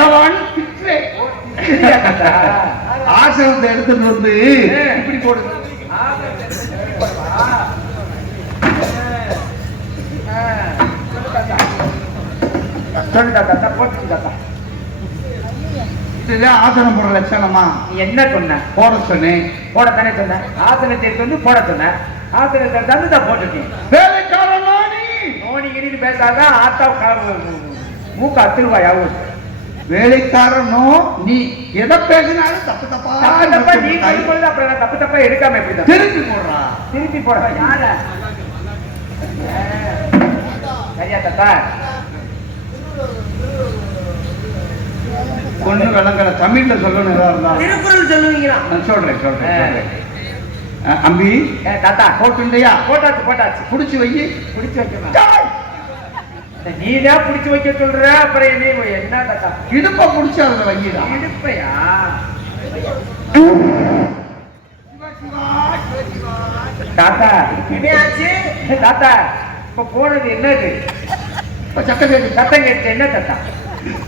பகவான் ஆசனத்தை எடுத்துட்டு வந்து இப்படி போடுங்க. இதுதான் ஆசனம் போடுற லட்சணமா? என்ன சொன்ன? போட சொன்னேன். போடத்தானே சொன்ன. ஆசனத்தை வந்து போட சொன்ன. ஆசனத்தை தந்து தான் போட்டுட்டேன். வேலைக்காரன் நோனி கிரின்னு பேசாத ஆத்தா மூக்க அத்துருவாயாவும். வேலைக்காரனோ நீ எதை பேசினாலும் தப்பு தப்பா நீ சொல்லும்போது அப்புறம் நான் தப்பு தப்பா எடுக்காம எப்படி திருப்பி போடுறா? திருப்பி போட யார சரியா தப்பா ஒண்ணு விளங்கல. தமிழ்ல சொல்லணும் ஏதா இருந்தா திருக்குறள் சொல்லுவீங்களா? சொல்றேன் சொல்றேன். அம்பி தாத்தா போட்டு இல்லையா? போட்டாச்சு போட்டாச்சு. புடிச்சு வை. புடிச்சு வைக்கணும். நீதான் புடிச்சு வைக்க சொல்ற. அப்புறம் என்ன தாத்தா? இடுப்ப புடிச்சு அதுல வைக்கிறா. இடுப்பையா? தாத்தா இனியாச்சு. தாத்தா இப்ப போனது என்னது? இப்ப சத்தம் கேட்டு என்ன தாத்தா?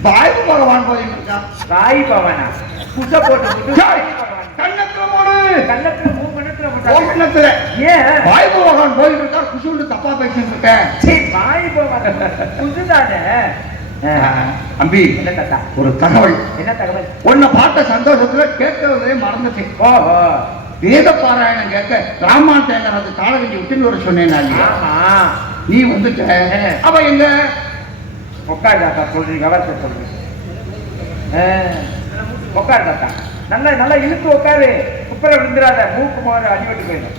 வாய்ப்பு பகவான் போயிட்டு இருக்கா. சாய் பவனா புச போட்டு கண்ணத்துல போடு. கண்ணத்துல 3 கண்ணத்துல கண்ணத்துல ஏன் வாய்ப்பு பகவான் போயிட்டு இருக்கா? குசுண்டு தப்பா பேசிட்டு இருக்கேன். சரி வாய் பவன் புதுதானே. அம்பி என்ன தாத்தா? ஒரு தகவல். என்ன தகவல்? உன்னை பார்த்த சந்தோஷத்துல கேட்கறதே மறந்துச்சு. ஓஹோ வேத பாராயணம் கேட்க ராமான் தேங்கர் அது காலகண்டி விட்டுன்னு வர சொன்னேன். நீ வந்துட்ட. அவ எங்க உட்காரு தாத்தா? சொல்றீங்க அவர்கிட்ட சொல்றீங்க. உட்காரு தாத்தா. நல்லா நல்லா இழுத்து உட்காரு. குப்பரை விழுந்துடாத. மூக்கு மாறு அடிபட்டு போயிடும்.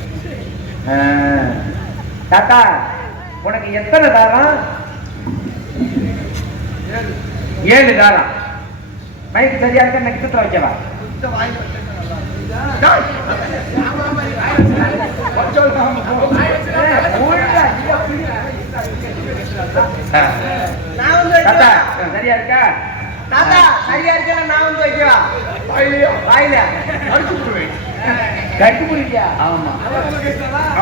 தாத்தா உனக்கு எத்தனை தாரம்? 7 தாரம். மைக்கு சரியா இருக்க நட்சத்திரம் வைக்கவா? சரியா இருக்கா? தாத்தா சரியா இருக்கா? நான் வந்து வைக்கவா? வாயில அடிச்சு விடுவேன். கட்டு முடியா? ஆமா.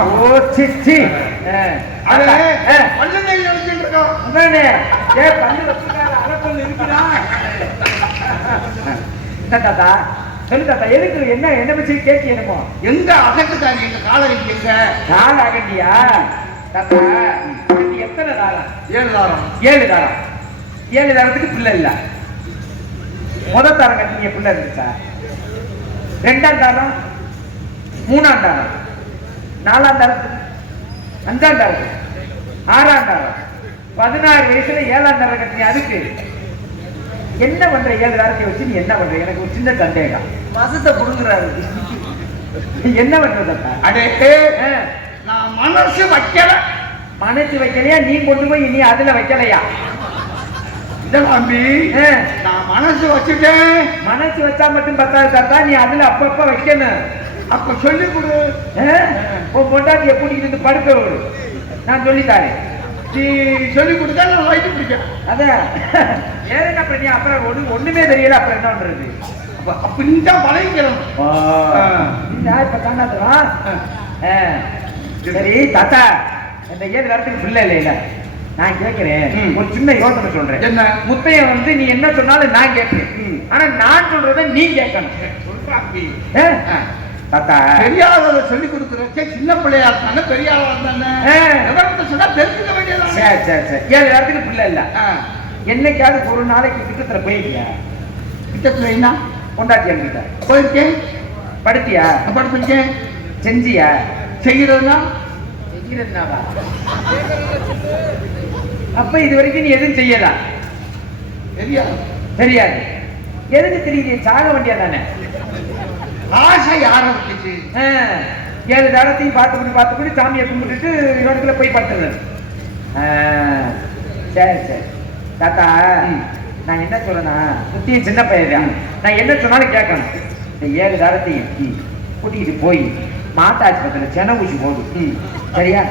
ஓ சிச்சி. அடே பல்லனை நினைச்சிட்டு இருக்கோம். அதானே. ஏ பல்லு வச்சுக்கார அரப்பல் இருக்குடா. தாத்தா சொல்லு தாத்தா. எதுக்கு என்ன வச்சு கேட்க என்னமோ? எங்க அகட்டுக்காரி எங்க காலகண்டி எங்க? கால அகண்டியா? தாத்தா எத்தனை தாரம்? 7 தாரம். 7 தாரம். 7 தாரத்துக்கு பிள்ளை இல்ல. முதல் தாரம் கட்டிங்க பிள்ளை இருந்துச்சா? 2ஆம் தாரம், 3ஆம் தாரம், 4ஆம் தாரத்துக்கு, 5ஆம் தாரத்துக்கு, 6ஆம் தாரம், 16 வயசுல 7ஆம் தாரம் கட்டிங்க. அதுக்கு என்ன பண்ற? 7 தாரத்தை வச்சு நீ என்ன பண்ற? எனக்கு ஒரு சின்ன சந்தேகம். மசத்தை புடுங்குறாரு. என்ன பண்றது? அடே நான் மனசு வைக்கல. மனசு வைக்கலையா? நீ கொண்டு போய் நீ அதுல வைக்கலையா? தம்பி நான் மனசு வச்சுட்டேன். மனசு வச்சா மட்டும் பத்தாது தாத்தா. நீ அதுல அப்பப்ப வைக்கணும். அப்ப சொல்லி கொடு. உன் பொண்டாட்டிய கூட்டிட்டு இருந்து படுக்க விடு. நான் சொல்லித்தாரேன். நீ சொல்லி கொடுத்தா நான் லைட்டு பிடிக்க. அதான் வேற என்ன பண்ணி? அப்புறம் ஒண்ணுமே தெரியல. அப்புறம் என்ன பண்றது? அப்படின்தான் பழகிக்கிறோம். இப்ப காணாதுவா. சரி தாத்தா இந்த 7 வாரத்துக்கு பிள்ளை இல்லையில நான் கேட்கிறேன். ஒரு சின்ன யோசனை சொல்றேன். என்ன? முத்தைய வந்து நீ என்ன சொன்னாலும் நான் கேட்கிறேன். ஆனா நான் சொல்றத நீ கேட்கணும். தாத்தா பெரியாளரை சொல்லி கொடுக்குறேன். சின்ன பிள்ளையா இருந்தானே பெரியாளா இருந்தானே சொன்னா தெரிஞ்சுக்க வேண்டியதான். சரி சரி சரி. 7 வாரத்துக்கு பிள்ளை இல்ல. என்னைக்காவது ஒரு நாளைக்கு கிட்டத்துல போயிருக்கியா? கிட்டத்துல என்ன கொண்டாட்டி என்கிட்ட போயிருக்கேன். படுத்தியா? படுத்திருக்கேன். செஞ்சியா? செய்கிறதுனா செய்கிறதுனாவா? அப்ப இது வரைக்கும் நீ எதுவும் செய்யல. தெரியாது. தெரியாது. எதுக்கு தெரியுது? சாக வேண்டியா தானே? ஆசை ஆரம்பிச்சு 7 தாரத்தையும் பார்த்துக்கிட்டு சாமியை கும்பிட்டுட்டு இடத்துல போய் படுத்துறது. சரி சரி தாத்தா. நான் என்ன சொல்றேன்னா முத்தியும் சின்ன பையன். நான் என்ன சொன்னாலும் கேட்கணும். இந்த 7 தாரத்தையும் கூட்டிக்கிட்டு போய் மாட்டாஸ்பத்திரியில் சென ஊசி போடு. சரியா?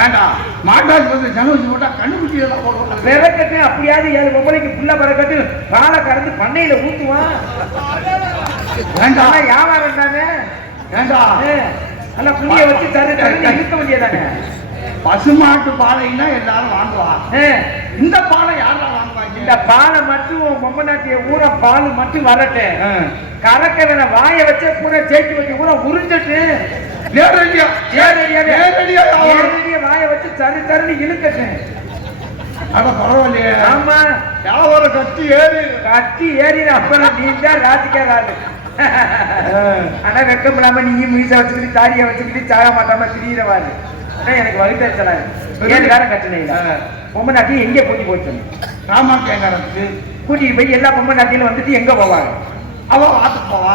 ஏண்டா மாட்டாஸ்பத்திரி சென ஊசி போட்டா கண்ணுக்குட்டி எல்லாம் போடுவோம். விறக்கட்டு அப்படியாவது 7 பொம்பளைக்கு புள்ள பறக்கட்டு பாலை கறந்து பண்ணையில ஊத்துவான். வியாபாரம் தானே. ஏண்டா நல்லா புளிய வச்சு இருக்க வேண்டியதானே. பசுமாட்டு பாலைன்னா எல்லாரும் வாங்குவா. இந்த பாலை யாரா வாங்குவாங்க? இந்த பாலை மட்டும் பொம்மநாட்டிய ஊற பால் மட்டும் வரட்டேன். ஆ. கறக்கிறத வாய வச்ச கூட சேர்த்து வச்சு கூட உறிஞ்சிட்டு நேரடியா வாய வச்சு சரி தருன்னு இழுக்கட்டேன். அட பரவாயில்லையே. ஆமா, வியாபாரம் கட்டி ஏறி அப்புறம் நீ தான் ராஜிக்காராது. ஆனா வெக்கம் இல்லாம நீயும் மீச வச்சுக்கிட்டு தாடியை வச்சுக்கிட்டு சாக மாட்டாம திரியறவாரு. எனக்கு வகுத்தலாரு 7 காரம் கட்டினேன். பொம்மை நாட்டி எங்கே கூட்டி போச்சு? ராமா கேங்காரத்துக்கு கூட்டிட்டு போய் எல்லா பொம்மை நாட்டிலும் வந்துட்டு எங்க போவாங்க? அவ ஆத்துக்கு போவா.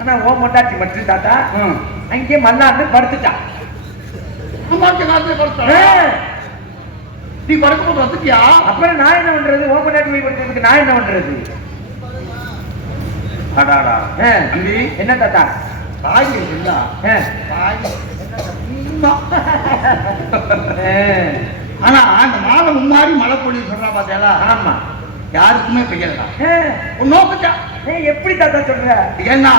ஆனா ஓ மொண்டாச்சி மட்டும் தாத்தா அங்கே மல்லாந்து படுத்துட்டான். ராமா கேங்காரத்துக்கு படுத்த நீ படுக்க போட்டு வந்துட்டியா? அப்புறம் நான் என்ன பண்றது? ஓ மொண்டாட்டி போய் படுக்கிறதுக்கு நான் என்ன பண்றது? அடாடா என்ன தாத்தா தாய் இல்ல ஆனா அந்த மாதம் முன்னாடி மழை பொழிவு சொல்றா பாத்தியாலா? ஆமா, யாருக்குமே பெய்யலாம். நோக்குச்சா எப்படி தாத்தா சொல்ற? ஏன்னா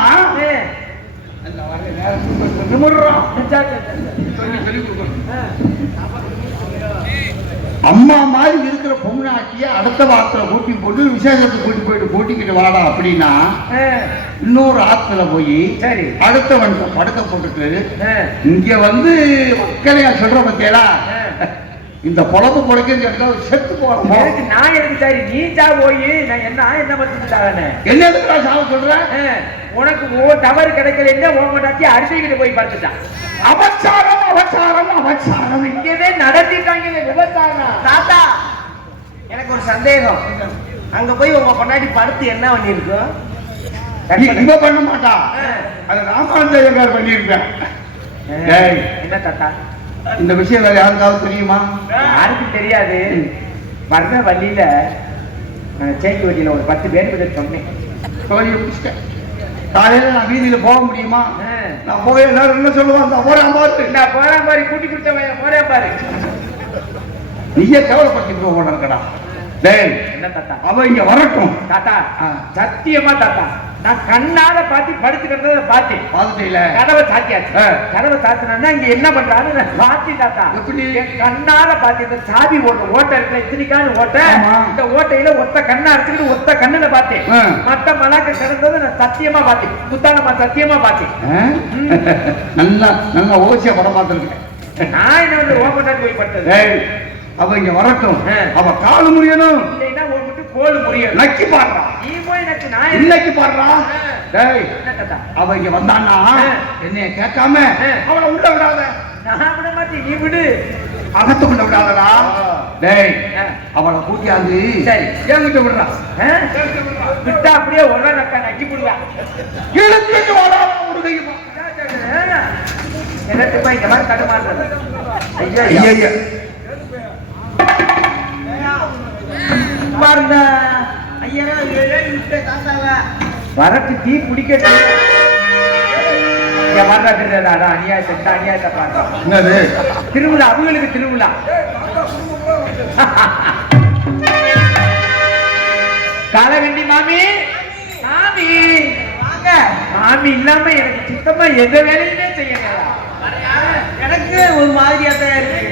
அம்மா மாதிரி இருக்கிற பொம்னாட்டிய அடுத்த வாரத்துல கூட்டி போட்டு விசேஷத்துக்கு கூட்டி போயிட்டு கூட்டிக்கிட்டு வாடா அப்படின்னா இன்னொரு ஆத்துல போய் சரி அடுத்தவன் படுக்க போட்டுட்டு இங்க வந்து மக்களையா சொல்ற பத்தியலா இந்த பொழப்பு பொழைக்க செத்து போறோம். நான் எதுக்கு சரி நீ சா போய் நான் என்ன பத்துட்டாங்க என்ன எதுக்கு சாவ சொல்றேன்? உனக்கு டவர் கிடைக்கல ஓமட்டாச்சி அரிசிக்கிட்டு போய் பார்த்துட்டான். அபச்சாரம் அபச்சாரம் அபச்சாரம் இங்கேயே நடத்திட்டாங்க விபச்சாரம். தாத்தா எனக்கு ஒரு சந்தேகம், அங்க போய் உங்க பொண்டாட்டி படுத்து என்ன பண்ணிருக்கோம்? இவ பண்ண மாட்டா, அது ராமானுஜர் பண்ணிருப்பேன். என்ன தாத்தா இந்த விஷயம் வேற யாருக்காவது தெரியுமா? யாருக்கும் தெரியாது. வர்ற வழியில சேக்கு வண்டியில ஒரு 10 பேர் கிட்ட சொன்னேன். காலையில நான் வீதியில போக முடியுமா? நான் போய் எல்லாரும் என்ன சொல்லுவாங்க? போறான் பாரு, நான் போறான் பாரு, கூட்டி கொடுத்த போறேன் பாரு. நீயே கவலைப்பட்டு போக மாட்டா. என்ன தாத்தா அவ இங்க வரட்டும் தாத்தா. சத்தியமா தாத்தா நான் கண்ணால பாத்தி படுத்துக்கிறத பார்த்தேன். பாத்துட்டீல? கதவை சாத்தியாச்சு. கதவை சாத்தினா இங்க என்ன பண்றாரு பாத்தி தாத்தா. கண்ணால பாத்தி இந்த சாவி ஓட்டை இருக்கிற இத்தனைக்கான ஓட்டை, இந்த ஓட்டையில ஒத்த கண்ணா எடுத்துக்கிட்டு ஒத்த கண்ணுல பார்த்தேன். மத்த மலாக்க கிடந்தது நான் சத்தியமா பார்த்தேன். புத்தானமா சத்தியமா பார்த்தேன். நல்லா நல்லா ஓசியா படம் பார்த்துருக்கேன். நான் என்ன வந்து ஓப்பனாக போய் பட்டது. அவ இங்க வரட்டும், அவ காலு முடியணும், இல்லைன்னா உங்ககிட்ட கோல் முடியும். நக்கி பாடுறா. நீ போய் எனக்கு நான் இன்னைக்கு பாடுறா. அவ இங்க வந்தான்னா என்னைய கேட்காம அவளை உள்ள விடாத. நான் விட மாட்டேன், நீ விடு. அகத்துக்குள்ள விடாதடா. டேய் அவளை கூட்டியாந்து சரி என்கிட்ட விடுறா. விட்டா அப்படியே ஒரே நக்கா நக்கி விடுவா. இழுத்துட்டு வாடா ஒரு கையுமா. எனக்குமா இந்த மாதிரி தடுமாறுறது? ஐயா ஐயா வரட்டு தீ பிடிக்க அநியாயத்தை பார்த்தோம். திருவிழா அவங்களுக்கு திருவிழா. காலகண்டி மாமி மாமி வாங்க. மாமி இல்லாம எனக்கு சுத்தமா எந்த வேலையுமே செய்யல. எனக்கு ஒரு மாதிரியா தான் இருக்கு.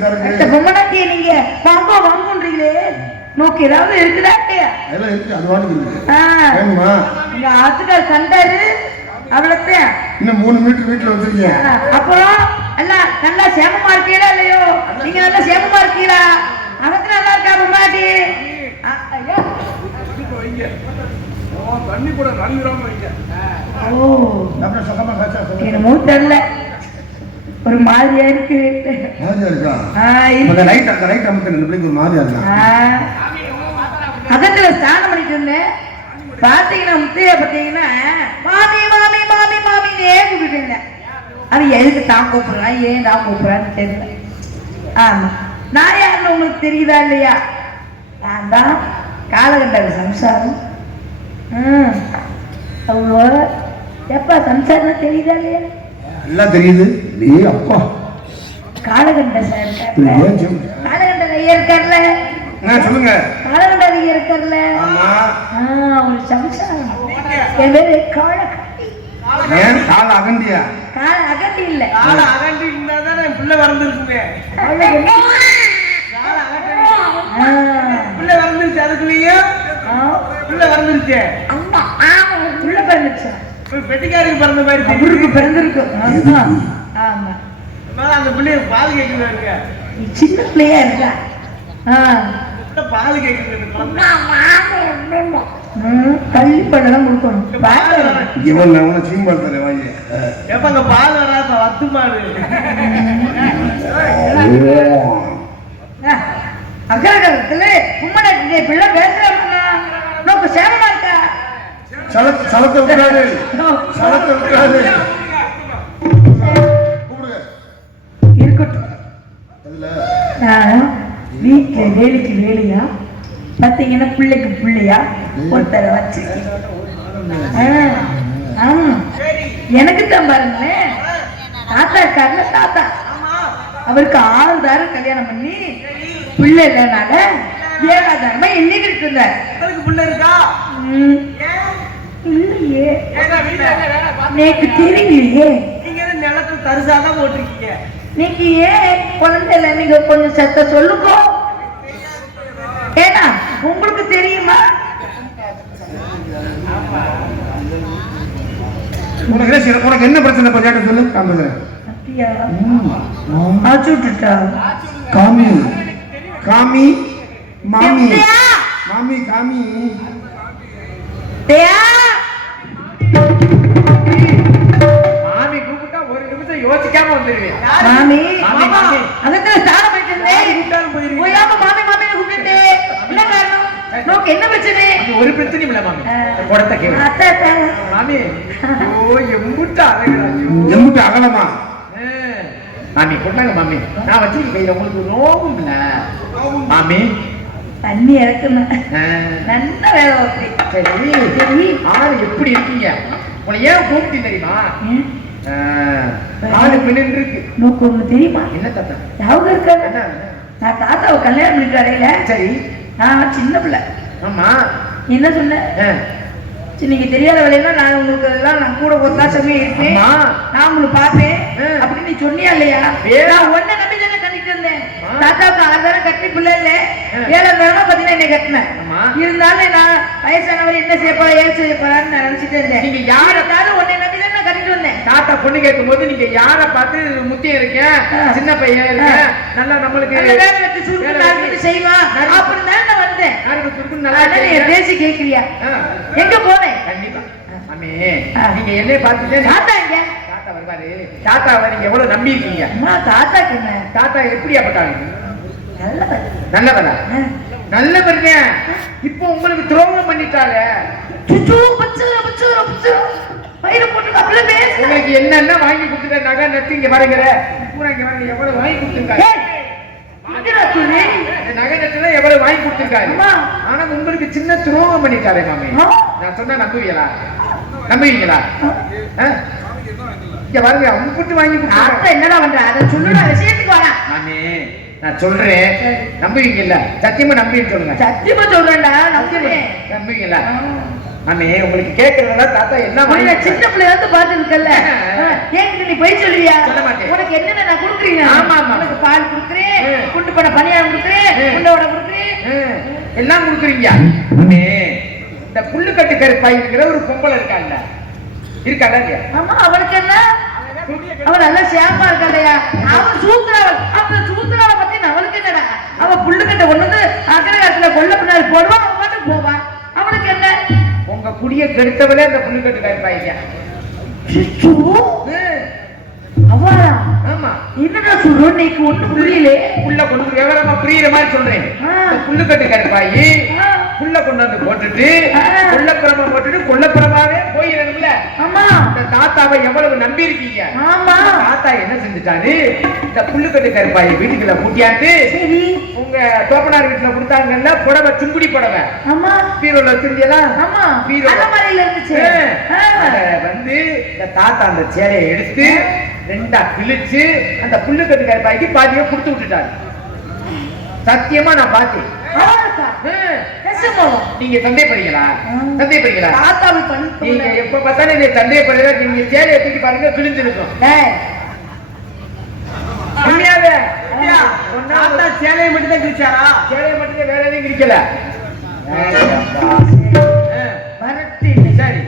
இந்த பொம்மனாட்டிய நீங்க வாங்க வாங்குன்றீங்களே நோக்கு ஏதாவது இருக்குதா இல்லையா? அதெல்லாம் இருக்கு, அது வாட்டுக்கு இருக்கு. வேணுமா? இங்க ஆத்துக்கார் கண்டாரு அவ்வளோத்தான். இன்னும் 3 மீட்டர் வீட்டுல வச்சிருக்கீங்க. அப்புறம் எல்லாம் நல்லா சேமமா இருக்கீங்களா இல்லையோ? நீங்க நல்லா சேமமா இருக்கீங்களா? அவத்து நல்லா இருக்கா பொம்மனாட்டி? தண்ணி கூட நன்றாம வைக்க. ஓ என்னமோ தெரியல, ஒரு மாதிரியா இருக்கு. மாதிரியா இருக்கா? இருக்கு. லைட் அந்த லைட் அமுத்து, இந்த பிள்ளைக்கு ஒரு மாதிரியா இருக்கா? அகத்துல ஸ்நானம் பண்ணிட்டு இருந்தேன். பாத்தீங்கன்னா முத்தைய பாத்தீங்கன்னா மாமி மாமி மாமி மாமின்னே கூப்பிட்டு இருந்தேன். அது எதுக்கு தான் கூப்பிடுறான், ஏன் தான் கூப்பிடுறான்னு தெரியல. ஆமா, நான் யாருன்னு உங்களுக்கு தெரியுதா இல்லையா? நான் தான் காலகண்ட சம்சாரம். அவ்வளோ எப்பா சம்சாரம் தெரியுதா இல்லையா? எல்லாம் தெரியுது. ஏ அப்பா, காலகண்ட சார் காலகண்ட ஐயா இருக்கார்ல, சொல்லுங்க. காலகண்ட ஐயா இருக்கார்ல, ஒரு சம்சாரம். என் பேரு காலகண்டி. கால அகண்டியா? கால அகண்டி இல்ல, கால அகண்டி இருந்தாதான் என் பிள்ளை வளர்ந்துருக்குமே. பிள்ளை வளர்ந்துருச்சு, அதுக்குள்ளேயும் பிள்ளை வளர்ந்துருச்சு. உள்ள பிறந்துச்சா? பெட்டிக்காருக்கு பிறந்த மாதிரி அவருக்கு பிறந்திருக்கு. ஆமா, அந்த பிள்ளைய பால் கேட்குறாங்க. சின்ன பிள்ளையா இருக்கா? பால் கேட்குறது தள்ளி பண்ணதான் கொடுக்கணும். இவன் சீம்பால் தர வாங்கி எப்ப அங்க பால் வராத வத்து மாடு அகரகரத்துல உம்மனை பிள்ளை பேசுறா நோக்கு சேமமா இருக்கா? சலத்தை விட்டாரு, சலத்தை விட்டாரு. இருக்கட்டும். வீட்டுல வேலைக்கு வேலையா பாத்தீங்கன்னா பிள்ளைக்கு பிள்ளையா ஒருத்தர வச்சு எனக்கு தான் பாருங்களேன். தாத்தா இருக்காருல, தாத்தா அவருக்கு 6 தாரம் கல்யாணம் பண்ணி பிள்ளை இல்லைனால 7ஆவது தாரமா எண்ணிக்கிட்டு இருந்தார். பிள்ளை இருக்கா? இல்லையே, எனக்கு தெரியலையே. நீங்க நிலத்துல தரிசாதான் போட்டிருக்கீங்க. நீங்க ஏன் குழந்தைல நீங்க கொஞ்சம் சத்த சொல்லுங்க. ஏன்னா உங்களுக்கு தெரியுமா? உனக்கு என்ன பிரச்சனை கொஞ்சம் சொல்லு. காமி காமி மாமி மாமி காமி மாமி கூப்பிட்டா ஒரு நிமிஷம் யோசிக்காம வந்துருவேன். மாமி அதுக்கு ஸ்நானம் பண்ணிட்டு போயாம மாமி மாமி கூப்பிட்டு என்ன காரணம்? நோக்கு என்ன பிரச்சனை? ஒரு பிரச்சனையும் இல்ல மாமி. குடத்தை கேளு மாமி. ஓ எம்புட்டு அழகா, எம்புட்டு அகலமா மாமி கொண்டாங்க மாமி. நான் வச்சிருக்க கையில உங்களுக்கு ரோகம் இல்ல மாமி. தண்ணி இறக்கணும், நல்ல வேலை. சரி சரி, ஆளு எப்படி இருக்கீங்க? உன்னை ஏன் கூப்பிட்டு தெரியுமா? ஆளு பின்னு இருக்கு. நோக்கு ஒண்ணு தெரியுமா? என்ன தாத்தா? யாவது இருக்காங்க. நான் தாத்தாவை கல்யாணம் பண்ணிட்டு அடையில. சரி, நான் சின்ன பிள்ளை. ஆமா, என்ன சொன்ன? நீங்க தெரியாத வேலையா நான் உங்களுக்கு எல்லாம் நான் கூட ஒத்தாசமே இருப்பேன், நான் உங்களுக்கு பார்ப்பேன் அப்படின்னு நீ சொன்னியா இல்லையா? நான் ஒன்ன நம்பி தானே கட்டிட்டு இருந்தேன். தாத்தாவுக்கு 6 தாரம் கட்டி பிள்ளை இல்ல, 7ஆவது தாரமா பாத்தீங்கன்னா என்னை கட்டினேன். இருந்தாலும் நான் வயசானவர் என்ன செய்யப்பா ஏன் செய்யப்பான்னு நான் நினைச்சிட்டு இருந்தேன். நீங்க யாருக்காவது ஒன்னை நம்பி தான் நான் கட்டிட்டு வந்தேன். தாத்தா பொண்ணு கேட்கும் போது நீங்க யார பார்த்து முத்தியம் இருக்கேன், சின்ன பையன் இருக்கேன், நல்லா நம்மளுக்கு செய்வான் அப்படின்னு தான் நான் வந்தேன். பேசி கேட்கிறியா? எங்க போனேன்? கண்டிப்பா மாமி, நீங்க என்ன பார்த்துட்டு தாத்தா இங்க தாத்தா வருவாரு. தாத்தாவை நீங்க எவ்வளவு நம்பி இருக்கீங்க? தாத்தா என்ன தாத்தா எப்படியாப்பட்டாங்க? நல்லவரா? நல்லவருங்க. இப்போ உங்களுக்கு துரோகம் பண்ணிட்டாங்க. உங்களுக்கு என்னென்ன வாங்கி கொடுத்துட்ட நகை நட்டு இங்க பாருங்கிற பூரா இங்க பாருங்க எவ்வளவு வாங்கி கொடுத்துருக்காங்க. நகை நட்டுல எவ்வளவு வாங்கி கொடுத்துருக்காரு. ஆனா உங்களுக்கு சின்ன துரோகம் பண்ணிட்டாரே மாமி. நான் சொன்னா நம்புவீங்களா? நம்புவீங்களா? இங்க பாருங்க அவங்க வாங்கி கொடுத்தா என்னடா பண்ற? அதை சொல்லுடா, விஷயத்துக்கு வரா மாமி. நான் சொல்றேன், நம்புவீங்கல்ல? சத்தியமா நம்புவீங்க சொல்லுங்க. சத்தியமா சொல்றேன்டா, நம்புறேன். நம்புவீங்களா? மாமி உங்களுக்கு கேட்கறதா தாத்தா என்ன உன்னை சின்ன பிள்ளைய வந்து பார்த்துருக்கல ஏன் நீ போய் சொல்லுவியா? சொல்ல மாட்டேன். உனக்கு என்னென்ன நான் கொடுக்குறீங்க? ஆமா, ஆமா. உனக்கு பால் கொடுக்குறேன், குண்டு பட பணியாரம் கொடுக்குறேன், குண்டோட கொடுக்குறேன், எல்லாம் கொடுக்குறீங்க. மாமி இந்த புல்லுக்கட்டு கருப்பாயிருக்கிற ஒரு பொம்பளை இருக்காங்க இருக்காங்க. ஆமா அவனுக்கு என்ன? அவன் நல்லா சேமா இருக்காளையா? அவன் சூத்திராவல். அவன் சூத்திராவை பத்தி அவளுக்கு என்னடா? அவன் புல்லுக்கட்டை கொண்டு வந்து அக்கரகாரத்துல கொல்ல பின்னாடி போடுவான், அவன் மட்டும் போவான். அவனுக்கு என்ன? உங்க குடிய கெடுத்தவளே அந்த புல்லுக்கட்டு கருப்பாயிருக்கா. அவளா? ஆமா. என்னடா சொல்றோம்? நீக்கு ஒண்ணும் புரியல. புல்ல கொண்டு விவரமா புரியுற மாதிரி சொல்றேன். புல்லுக்கட்டு கருப்பாயி புல்ல கொண்டு வந்து போட்டுட்டு கொல்லப்புறமா போட்டுட்டு கொல்லப்புறமாவே போயிடணும்ல. ஆமா. இந்த தாத்தாவை எவ்வளவு நம்பி இருக்கீங்க? ஆமா. தாத்தா என்ன செஞ்சுட்டாரு? இந்த புல்லுக்கட்டு கருப்பாயை வீட்டுக்குள்ள கூட்டியாந்து சரி உங்க தோப்பனார் வீட்டுல கொடுத்தாங்கல்ல புடவை, சுங்குடி புடவை. ஆமா. பீரோல வச்சிருந்தீங்களா? ஆமா. பீரோ அலமாரியில இருந்துச்சு. அத வந்து இந்த தாத்தா அந்த சேலையை எடுத்து ரெண்டா கிழிச்சு அந்த புல்லுக்கட்டு கருப்பாய்க்கு பாதியை கொடுத்து விட்டுட்டாரு. சத்தியமா நான் பார்த்தேன். நீங்க சந்தேகப்படுறீங்களா? சந்தேகப்படுறீங்களா? தாத்தாவை பண்ணி நீங்க எப்ப பார்த்தாலும் நீங்க சந்தேகப்படுறீங்க. நீங்க சேலையை தூக்கி பாருங்க, கிழிஞ்சிருக்கும். உண்மையாவே தாத்தா சேலையை மட்டும் தான் கிழிச்சாரா? சேலையை மட்டும் தான், வேற எதையும் கிழிக்கல. வரட்டு சரி.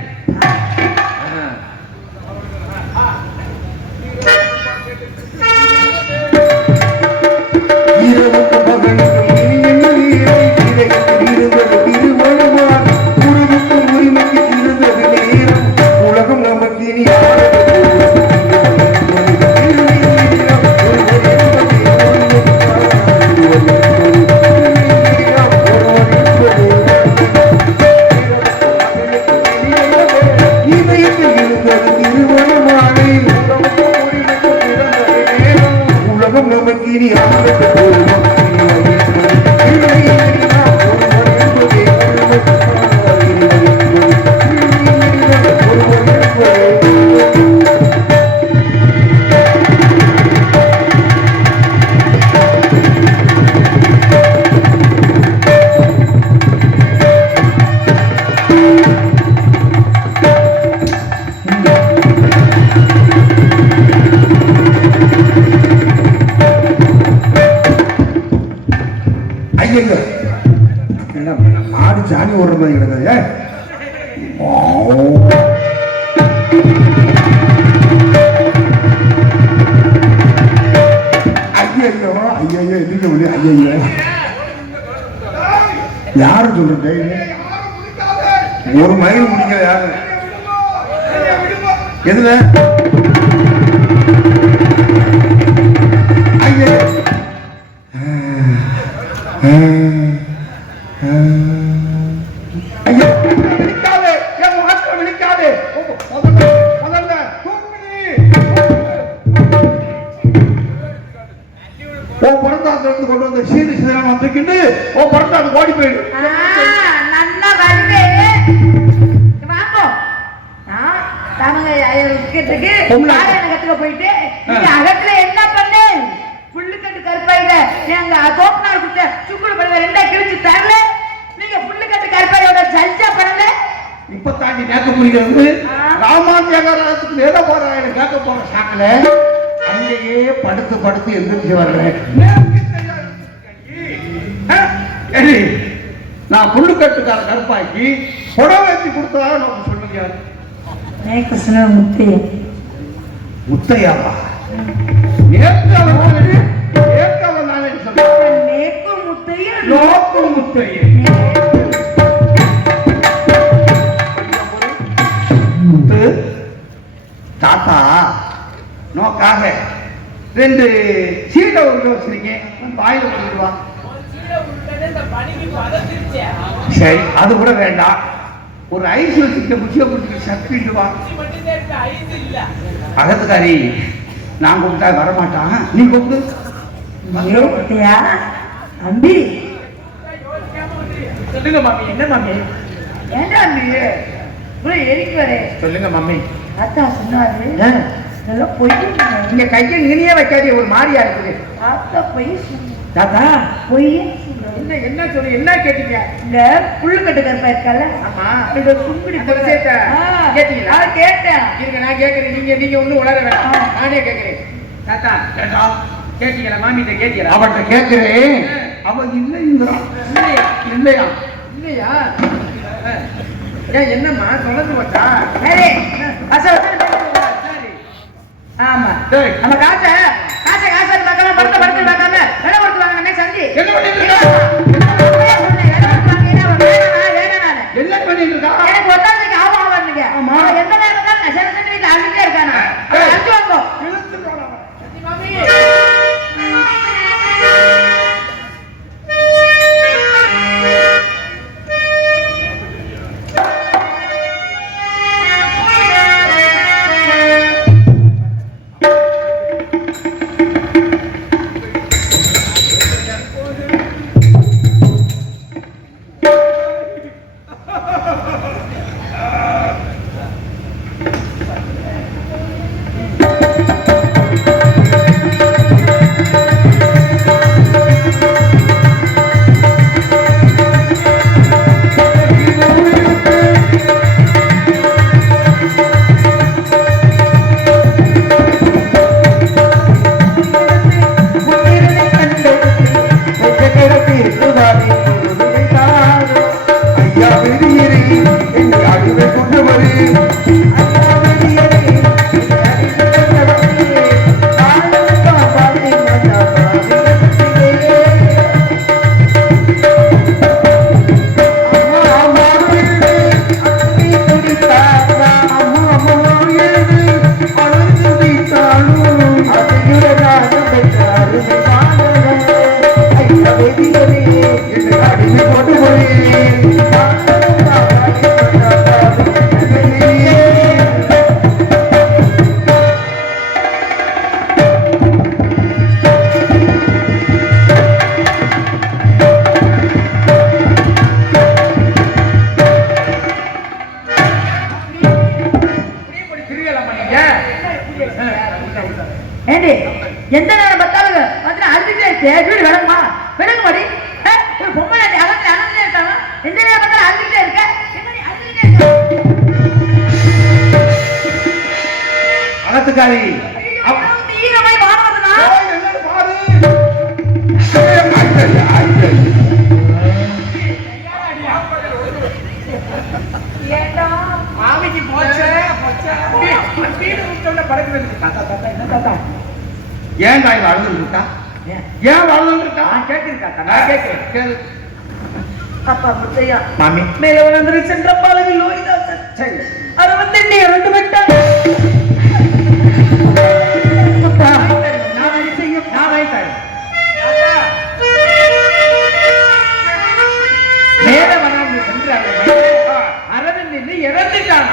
உலகம் நமக்கு இனி உலகம் நமக்கு இனி ஐயங்க என்ன மாடு சாணி ஓடுற மாதிரி கிடக்குது. ஐயோ ஐயோ எதிர்க்க முடியும். ஐயோ யாரு சொல்றது? ஒரு மயில் முடிக்கல யாரு? எதுல? ஐயோ ஐயோ விழிக்காதே, என் முகத்தில் விழிக்காதே. முதல்ல பிறந்தாத்திலிருந்து கொண்டு வந்த சீனி சிதறாம தூக்கிட்டு ஓ பிறந்தாது ஓடி போயிடு. நல்லா வருவே வாங்கோ. கத்துக்க போயிட்டு அகத்துல என்ன பண்ணு? புல்லுக்கட்டு கருப்பாயில எங்க தோப்பனார் கிட்ட சுக்குடு பண்ண ரெண்டா கிழிச்சு தரல. நீங்க புல்லுக்கட்டு கருப்பாயோட ஜல்ஜா பண்ணல. இப்ப தாண்டி கேட்க முடியாது. ராமாந்தியகாரத்துக்கு வேத போறாங்க கேட்க போற சாக்கல அங்கேயே படுத்து படுத்து எந்திரிச்சு வர்றேன். நான் புல்லுக்கட்டுக்கார கருப்பாக்கி புடவை வச்சு கொடுத்ததாக நமக்கு சொல்லுங்க. முத்தையா முத்தையாவா? தாத்தா நோக்காக ரெண்டு சீட்டை உள்ள வச்சிருக்கேன், வாயில போட்டுடுவா. சரி அது கூட வேண்டாம், ஒரு ஐஸ் வச்சுக்கிட்ட குச்சியை குடிச்சு சப்பிட்டு வா. அகத்துக்காரி நான் கூப்பிட்டா வரமாட்டான், நீ கூப்பிடு. அம்பி சொல்லுங்க மாமி. என்ன மாமி? ஏண்டா அம்பி எரிக்கு வரே? சொல்லுங்க மாமி. தாத்தா சொன்னாரு இதெல்லாம் பொய். நீங்க கையை இனியே வைக்காதே, ஒரு மாதிரியா இருக்குது. தாத்தா பொய் தாத்தா பொய். என்ன என்ன சொல்லு, என்ன கேட்டீங்க? இந்த புல்லுக்கட்டு கருப்பா இருக்கல, ஆமா, இந்த சுங்குடி அந்த விஷயத்தை கேட்டீங்களா? நான் கேட்டேன். இருங்க, நான் கேட்கிறேன். நீங்க ஒண்ணும் உளர வேண்டாம், நானே கேட்கிறேன். தாத்தா கேட்டா கேட்டீங்களா? மாமிட்ட கேட்டீங்களா? அவன்கிட்ட கேட்கிறேன், அவன் இல்லைங்கிறான். இல்லையா? இல்லையா? இல்லையா? ஏன் என்னம்மா தொடர்ந்து வச்சா? சரி, சரி. ஆமா, டேய், நம்ம காசை பார்க்காம படத்தை படத்தில் பார்க்காம விலை கொடுத்து வாங்கினே சந்தி. என்ன பண்ணிட்டு இருக்கா? என்ன பண்ணிட்டு இருக்கா? எனக்கு ஒத்தாசைக்கு ஆபம் வரணுங்க. எந்த நேரம் தான் சில வீட்டுல அழுத்தே இருக்கானா, அழுத்து வாங்கோ. ஏண்டி எந்த நேரம் பார்த்தாலும் வந்து அழுதுட்டே இருக்கே, விளங்குமா? விளங்க மாடி ஒரு பொம்மை அழுதுட்டே இருக்காங்க. எந்த நேரம் பார்த்தாலும் அழுதுட்டே இருக்க, அகத்துக்காரி ஈரமாய் வானவதுனா பாரு. ஏண்டா மாமிக்கு போச்சே வீடு விட்டோம்னா பறக்குது. தாத்தா தாத்தா என்ன தாத்தா? ஏன்டா இவன் அழுதுட்டு இருக்கா? ஏன் அழுதுட்டு இருக்கா? நான் கேட்கிறேன் தாத்தா, நான் கேட்கிறேன். கேளு. அப்பா முத்தையா மாமி மேல வளர்ந்து சென்ற பாலவில் லோகிதாசன் சரி, அதை வந்து நீ ரெண்டு விட்டான். நான் செய்யும், நான் வாங்கிட்டேன். மேல வராமல் சென்று அரவிந்த் நின்று இறந்துட்டான்.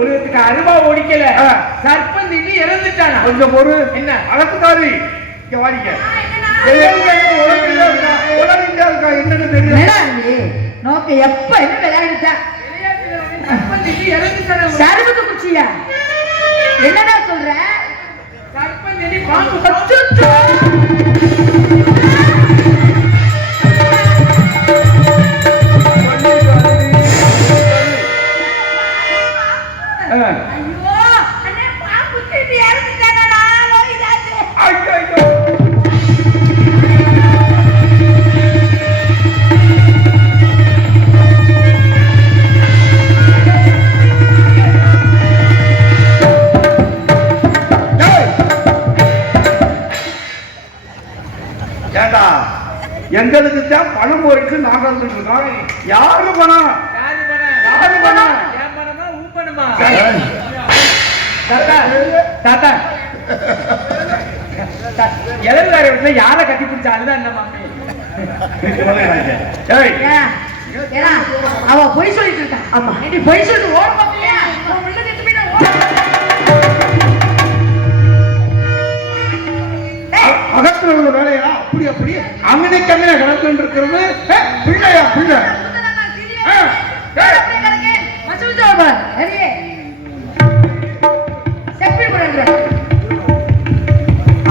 உலகத்துக்கு அருவா ஒடிக்கல, சர்ப்பம் நின்று இறந்துட்டானா? கொஞ்சம் பொறு. என்ன அகத்துக்காரி இங்க வாடிங்க. என்னன்னு தெரியல. நோக்கு எப்ப என்ன விளையாடுச்சா சர்ப்பம் நின்று இறந்துட்டானா? சருவத்து குச்சியா? என்னடா சொல்ற? சர்ப்பம் நின்று பாம்பு ஐயோ, அண்ணே பாம்பு திட்டி இறந்துட்டானா? லோகிதாசன். ஏண்டா எங்களுக்கு தான் பணம் போயிட்டு நாங்க இருக்கோம். யாரு பணம்? யாரு பணம்? என் பணமா உன் பணமா? தாத்தா தாத்தா இளவுகார யாரை கட்டி பிடிச்சா அதுதான் என்ன மாமி? ஏய், ஏன்னா அவ பொய் சொல்லிட்டு இருக்கா. ஆமா, நீ பொய் சொல்லிட்டு ஓட பாக்கலையா? அவன் உள்ள நின்னு போய் நான் அகத்துல உள்ள வேலையா அப்படி அங்கனைக்கு அங்கே கிடக்கு இருக்கிறது. பிள்ளையா பிள்ளை?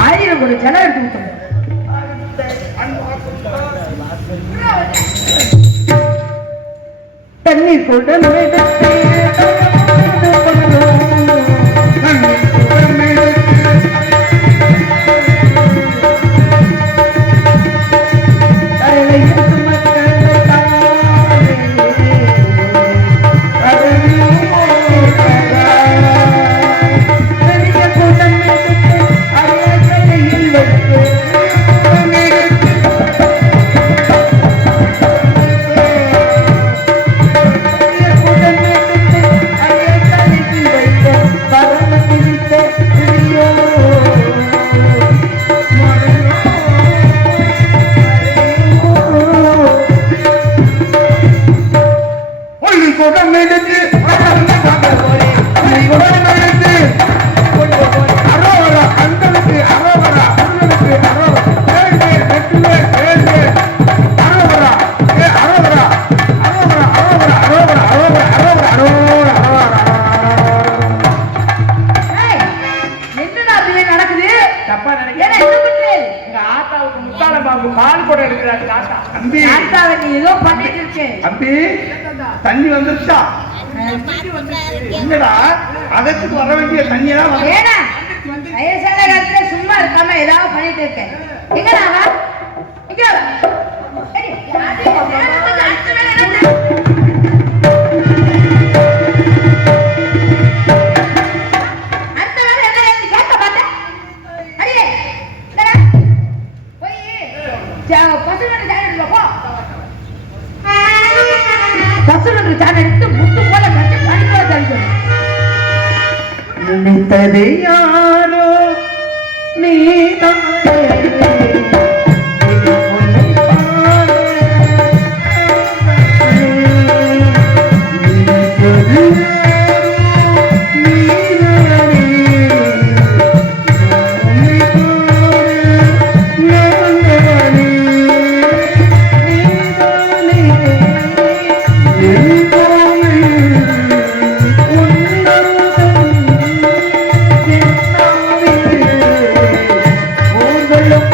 ஆயிரம் ஒரு ஜனம் எடுத்து விட்டோம். தண்ணீர் கூட தண்ணி வந்துருச்சா? என்னடா அதற்கு வர வேண்டிய தண்ணியெல்லாம் வயசான காலத்துல சும்மா இருக்காம ஏதாவது பண்ணிட்டு இருக்கேன். எங்கடா நினைத்தது யாரோ நீதானே ஊர்களும்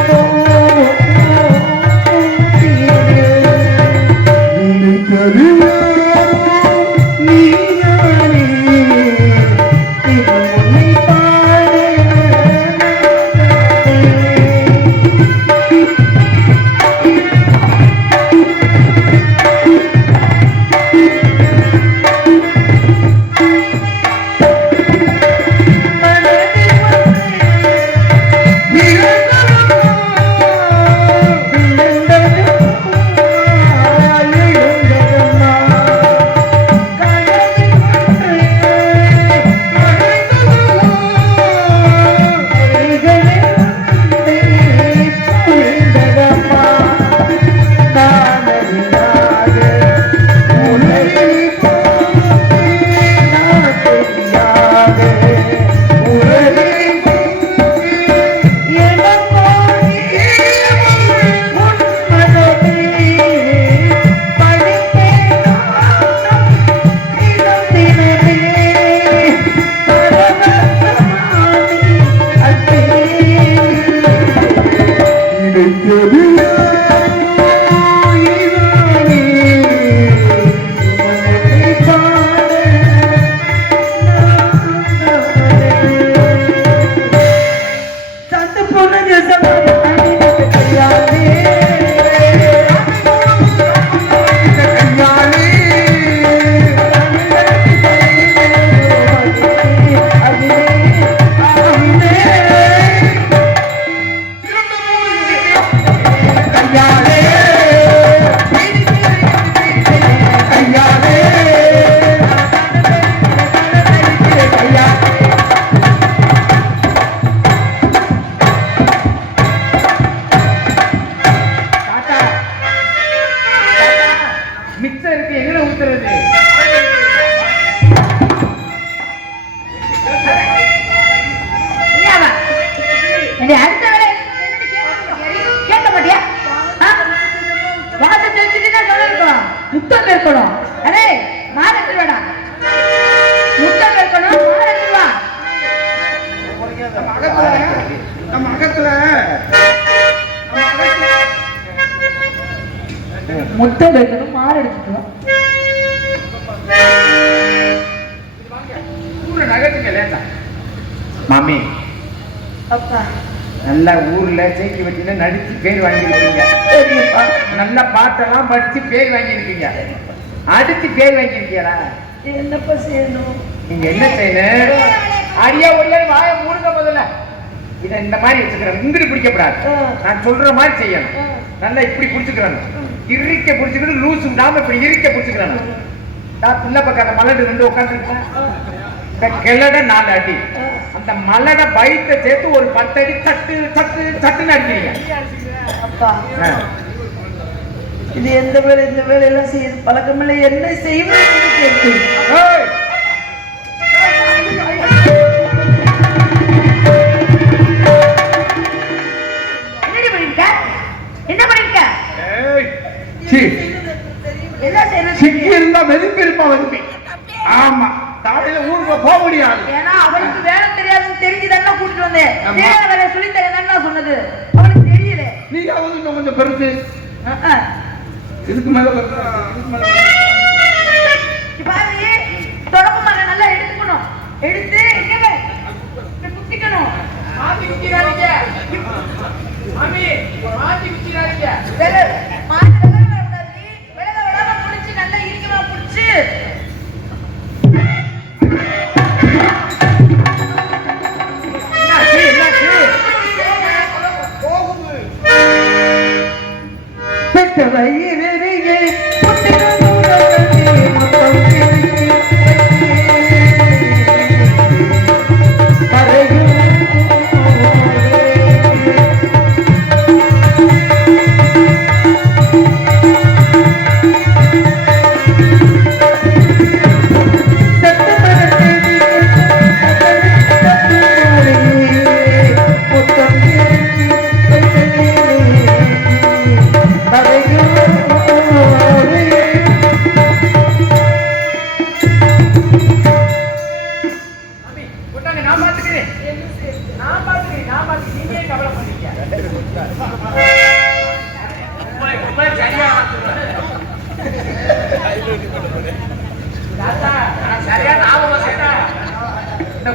முட்டை வைக்கணும், மாறு எடுத்துக்கலாம். ஊர்ல நகட்டுங்க லேசா. மாமி அப்பா நல்ல ஊர்ல ஜெயிக்கி வச்சுன்னு நடிச்சு பேர் வாங்கியிருக்கீங்க. நல்ல பாட்டெல்லாம் படிச்சு பேர் வாங்கியிருக்கீங்க. அடிச்சு பேர் வாங்கியிருக்கீங்களா? என்னப்பா செய்யணும்? நீங்க என்ன செய்யணும்? அடியா உள்ள வாய மூடுங்க முதல்ல. இதை இந்த மாதிரி வச்சுக்கிறேன். இங்கிட்டு பிடிக்கப்படாது. நான் சொல்ற மாதிரி செய்யணும். நல்லா இப்படி பிடிச்சுக்கிறேன். இறுக்க பிடிச்சுக்கிட்டு லூசு விடாம இப்படி இறுக்க பிடிச்சுக்கிறேன். நான் பிள்ளை பக்கம் அந்த மலடு வந்து உட்காந்துருக்கேன். இந்த கிளட 4 அடி, அந்த மலட பைத்தை சேர்த்து ஒரு 10 அடி தட்டு தட்டு தட்டுன்னு அடிக்கிறீங்க. அப்பா இது எந்த வேலை, இந்த வேலையெல்லாம் செய்யுது பழக்கமில்லை. என்ன செய்வேன் கேட்டு என்ன பண்ணிருக்க? என்ன செய்யணும்? சிக்கி இருந்தா வெதுப்பி இருப்பா, வெதுப்பி. ஆமா, காலையில ஊருக்கு போக முடியாது. ஏன்னா அவளுக்கு வேலை தெரியாதுன்னு தெரிஞ்சுதானே கூட்டிட்டு வந்தேன். வேலை வேலை சொல்லி தரேன்னு சொன்னது அவளுக்கு தெரியல. நீயாவது இன்னும் கொஞ்சம் பெருசு. இதுக்கு மேல பாரு, தொடப்பு மேல நல்லா எடுத்துக்கணும். எடுத்து குத்திக்கணும். மாத்தி குத்திராதீங்க மாமி, மாத்தி குத்திராதீங்க. நல்லா ஈரமா புடிச்சு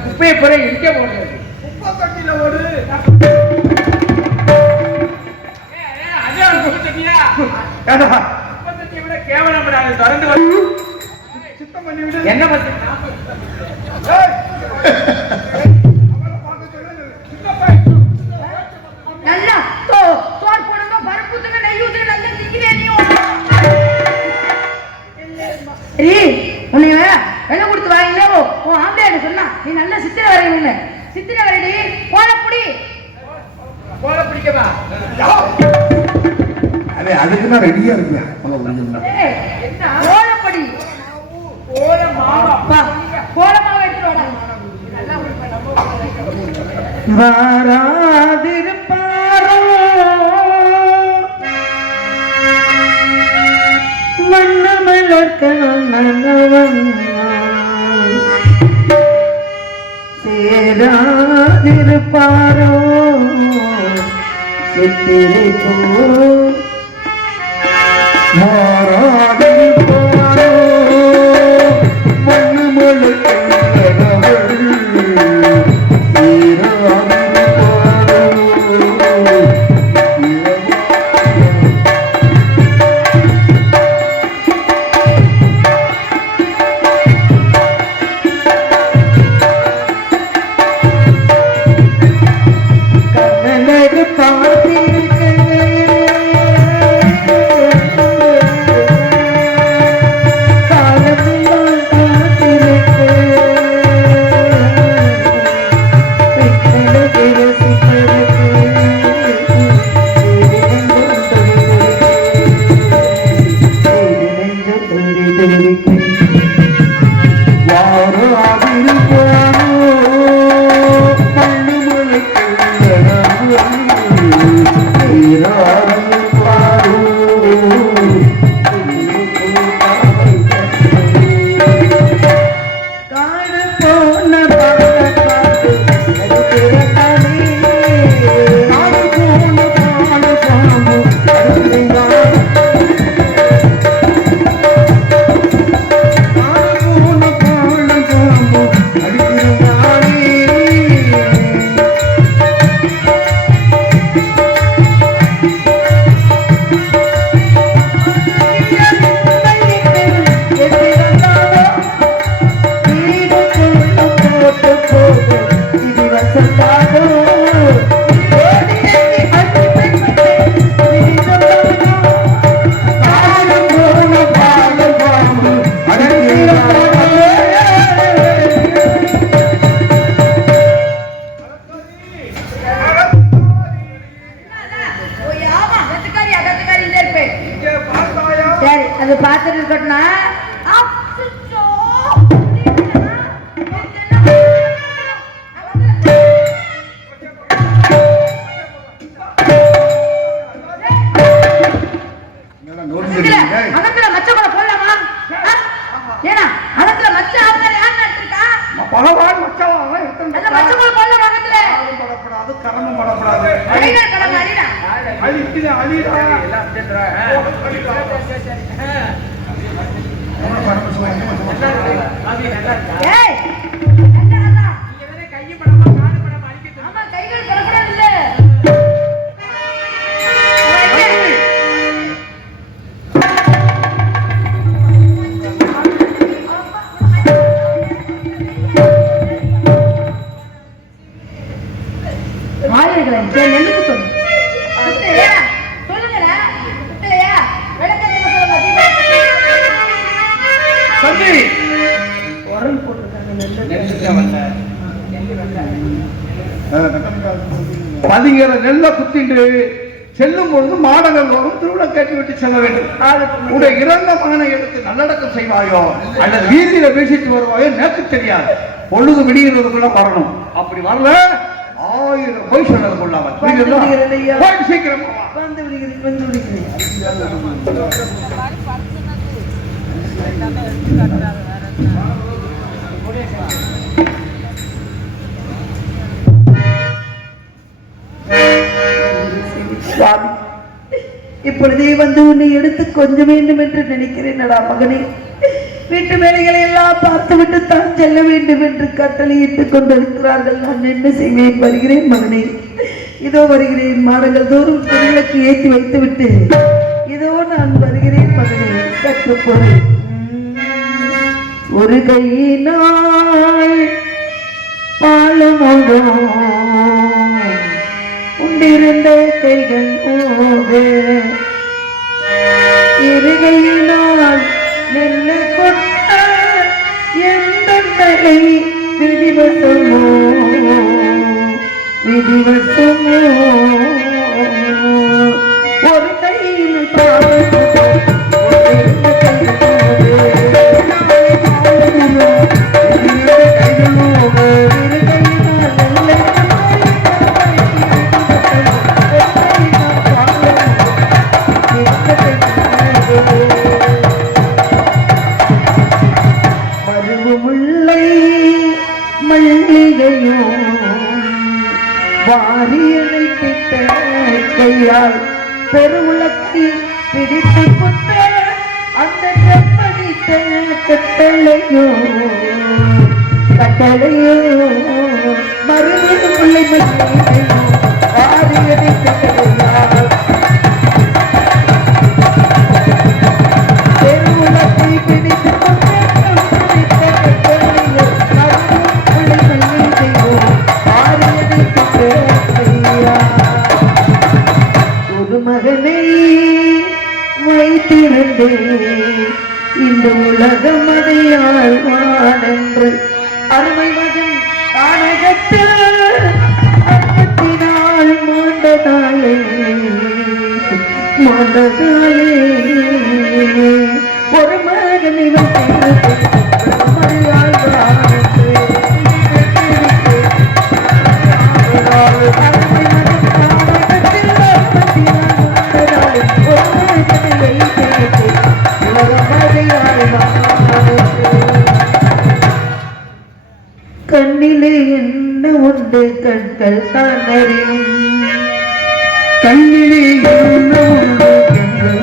குப்பையை போற எங்க போடுறது? குப்பை தொட்டில ஓடு. அதே குப்பை தொட்டியா? குப்பை தொட்டியை விட கேவலப்படாது. திறந்து சுத்தம் பண்ணி விடு. என்ன பண்ண? நல்லா சோறு போடுங்க, பருப்பு ஊத்துங்க, நெய் ஊத்துங்க, நல்லா திங்கிறே நீ. சரி, உன்னை விலை கொடுத்து வாங்கிலே உன் ஆம்பளையாடு சொன்னா நீ நல்லா சித்திரை வரையுங்க. சித்திரை வரைடி கோலப்பொடி. பிடிக்கவா? அதே அதுக்கு நான் ரெடியா இருக்கேன். என்ன கோலப்பொடி? கோலமாவா? கோலமாவை எடுத்து வாராதிருப்பாரோ மன்னமலர்கணவன் சேராதிருப்பாரோ சித்திரை போ மாறாதிருப்பாரோ மன்னமலர்கணவன் கண்ணனது பார்த்திருக்க அது பார்த்துட்டு இருக்கட்டும்னா நோட்டு மச்ச கூட போடலாமா? ஏன்னா அதத்துல மச்ச அவங்க யார் நடிச்சிருக்கா? பகவான் மச்சவன் அந்த மச்ச கூட போடலாம் பக்கத்துல. படப்படாது, கரமும் படப்படாது. அடிடா கடங்க அடிடா. அழிக்குது, அழிடா. எல்லாம் சேர்ந்துறா. ஏய் ஆமா கைகள் படப்படாது இல்ல. ஆயிரங்களே நெல்லுக்கு சொல்லு. சொல்லுங்கடா. இல்லையா விளக்கத்துக்கு சொல்லுங்க. தம்பி உரல் போட்டுருக்காங்க பதிங்கிற நெல்லை குத்திட்டு செல்லும் பொழுது மாடங்கள் வரும் திருவிழா கேட்டு விட்டு செல்ல வேண்டும். உடைய இறந்த மகனை எடுத்து நல்லடக்கம் செய்வாயோ அல்லது வீதியில வீசிட்டு வருவாயோ நேற்று தெரியாது. பொழுது விடுகிறதுக்குள்ள வரணும். அப்படி வரல 1000 போய் சொன்னது கொள்ளாம சீக்கிரம் வந்து விடுகிறேன் வந்து விடுகிறேன். சுவாமி இப்பொழுதே வந்து உன்னை எடுத்து கொஞ்ச வேண்டும் என்று நினைக்கிறேன் மகனே. வீட்டு வேலைகளை எல்லாம் பார்த்துவிட்டு தான் செல்ல வேண்டும் என்று கட்டளையிட்டுக் கொண்டிருக்கிறார்கள். நான் என்ன செய்வேன்? வருகிறேன் மகனே, இதோ வருகிறேன். மாடங்கள் தோறும் திருவிளக்கு ஏற்றி வைத்து விட்டு இதோ நான் வருகிறேன் மகனே. சற்று பொருள் ஒரு கையினால் பாலமோதோ உண்டிருந்த கைகள் போது இருகையினால் நின்று கொட்ட எந்த தலை விதிவசமோ விதிவசமோ ஒரு கையில் மருவுமுல்லை மல்லிகையோ வாரியனை திட்ட கையால் பெருவுலக்கி பிடித்து கொட்ட அந்த கற்பழித்த கட்டளையோ கட்டளையோ மருவுமுல்லை மல்லிகையோ வாரியனை திட்ட பெருவுலக்கி பிடித்து ஒரு மகனை வைத்திருந்தே இந்த உலகம் அடையாழ்வான் என்று அருமை மகன் தானகத்தில் அற்பத்தினால் மாண்டதாலே மாண்டதாலே ஒரு மகனை கண்ணிலே என்ன உண்டு கண்கள் தான் அறியும் கண்ணிலே என்ன உண்டு கண்கள்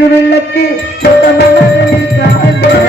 திருவிளக்கு சுத்தமகளில் காதல்